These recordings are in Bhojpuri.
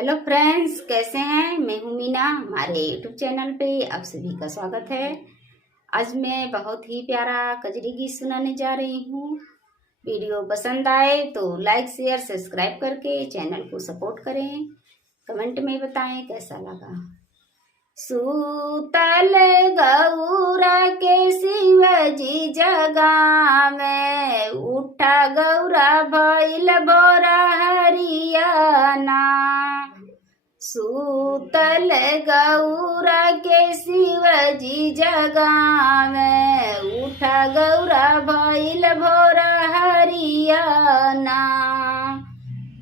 हेलो फ्रेंड्स, कैसे हैं। मैं हूं मीना। हमारे यूट्यूब चैनल पे आप सभी का स्वागत है। आज मैं बहुत ही प्यारा कजरी गीत सुनाने जा रही हूँ। वीडियो पसंद आए तो लाइक शेयर सब्सक्राइब करके चैनल को सपोर्ट करें। कमेंट में बताएं कैसा लगा। सूतल गौरा के शिवजी जगावे, उठा गौरा भइल बोरा हरियाना। सूतल गौरा के शिवजी जगावे, उठा गौरा भइल भोरा हरियाना।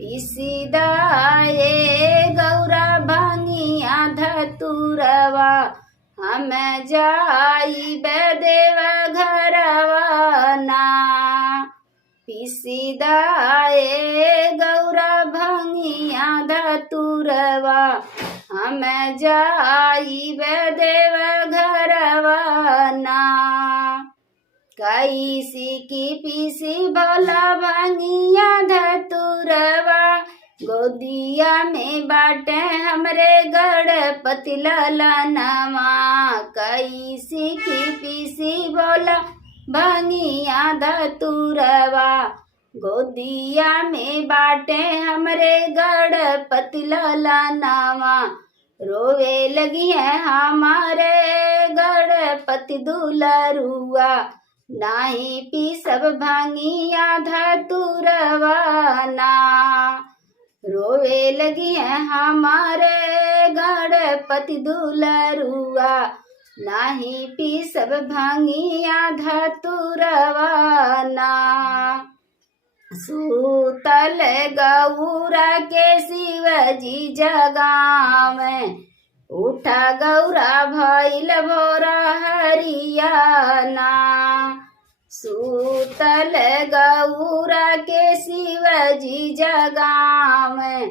इसिदाए गौरा भांगिया धतुरवा, हम जाइबे देव घरवा ना। पिसिदाए गौरा भांगिया धतुरवा, हम जाइबे देव घरवा ना। कैसी की पीसी भोला भांगिया धतुरवा, गोदिया में बाटे हमरे गणपति ललनवा। कैसी की पीसी भोला भांगिया धतुरवा, गोदिया में बाटे हमरे गणपति ललनवा। रोवे लगी है हमारे गणपति दुलरुआ, नाही पी सब भांगिया धतुरवा ना। रोवे लगी है हमारे गणपति दुलरुआ, नाही पी सब भांगिया धतुरवा ना। सूतल गौरा के शिवजी जगावे, उठा गौरा भइल भोरा हरियाना। सूतल गौरा के शिवजी जगावे,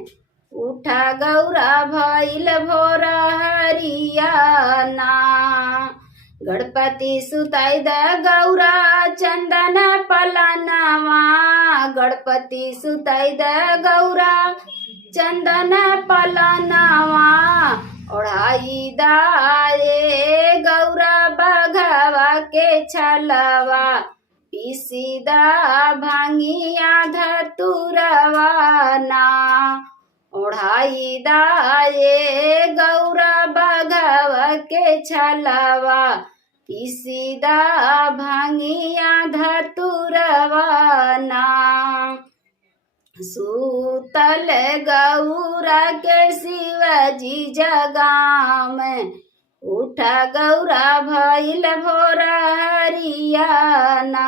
उठा गौरा भइल भोरा हरियाना। गणपति सुताई द गौरा चंदन पलनवा, गणपति सुताई द गौरा चंदन पलनवा। ओढ़ाई दाए गौरा बघवा के छलवा, पिसिदा भांगिया धतुरवा ना। ओढ़ाई दाए गौरा बघवा के छलवा, पिसिदा भांगिया धतुरवा ना। सूतल गौरा के शिवजी जगावे, उठा गौरा भइल भोरा हरियाना।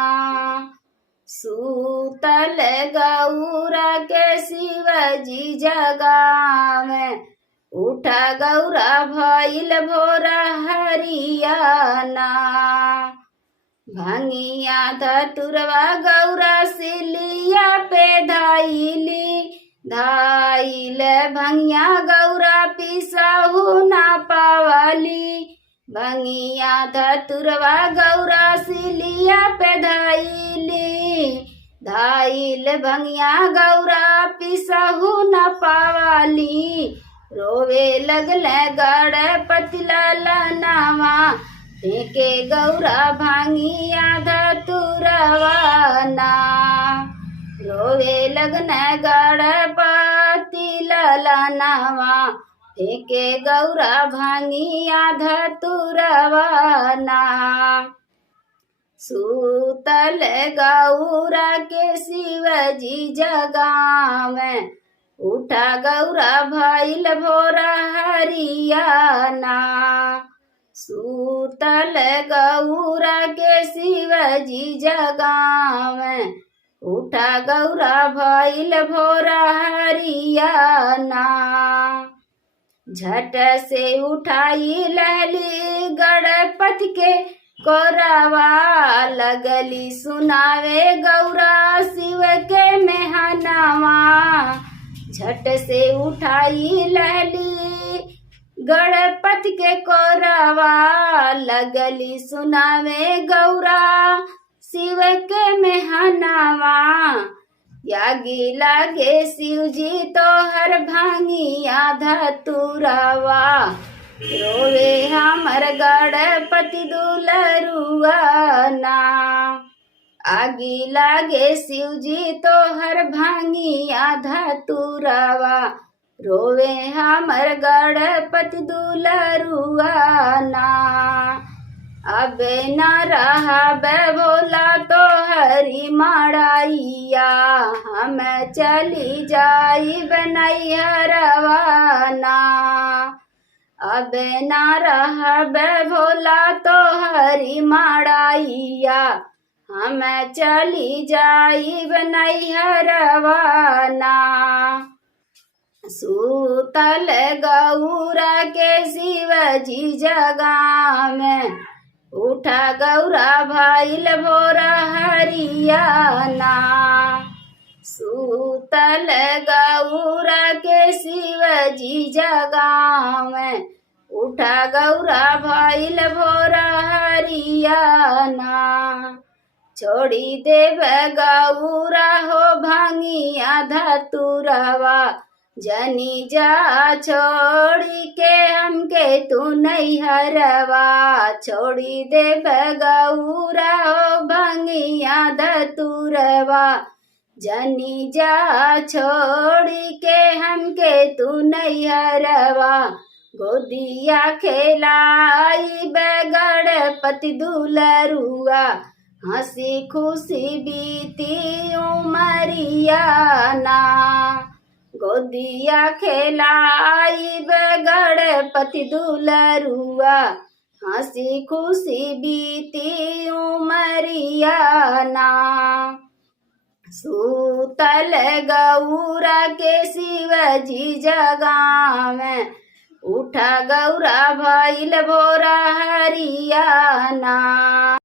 सूतल गौरा के शिवजी जगावे, उठा गौरा भइल भोरा हरियाना। भांगिया धतुरवा गौरा सिलिया पे धाइली, धाइल भंगिया गौरा पिसहु ना पावली। भंगिया धतुरवा गौरा सिलिया पे धाइली, धाइल भंगिया गौरा पिसहु ना पावली। रोवे लगले गणपति ललनवा, फेंके गौरा भांगिया धतुरवा ना। रोवे लगने गणपति ललनवा, फेंके गौरा भांगिया धतुरवा ना। सूतल गौरा के शिवजी जगावे, उठा गौरा भइल भोरा हरियाना। सूतल गौरा के शिवजी जगावे, उठा गौरा भइल भोरा हरियाना। झट से उठाई लहली गणपति के कोरवा, लगली सुनावे गौरा शिव के मेहनवा। झट से उठाई लहली गणपति के कोरवा, लगली सुनावे गौरा शिव के मेहनवा। यागी लागे शिव जी तो हर भांगिया धतुरवा रोवे हमर गणपति दुलरुआ ना। आगी लागे शिव जी तो हर भांगिया धतुरवा रोवे हमर गणपति दुलरुआ ना। अबे न रहा भोला तो हरी माड़ाइया हम चली जाई बनैहरवाना। अबे न रहा भोला तो हरी माड़ाइया हम चली जाई बनैहरवाना। सूतल गौरा के शिवजी जगा में उठा गौरा भइल भोर हरियाना। सूतल गौरा के शिवजी जगा में उठा गौरा भइल भोर हरियाना। छोड़ी देव गौरा हो भांगिया धतुरवा जनी जा छोड़ी के हमके तू नैहरवा। छोड़ी देव गौरा हो भांगिया धतुरवा जनी जा छोड़ी के हमके तू नैहरवा। गोदिया खेलाई गणपति दुलरुआ हंसी खुशी बीती उमरिया ना। गोदिया खेलाई गणपति दुलरुआ हंसी खुशी बीती उमरिया ना। सूतल गौरा के शिवजी जगा में उठा गौरा भइल भोर हरियाना।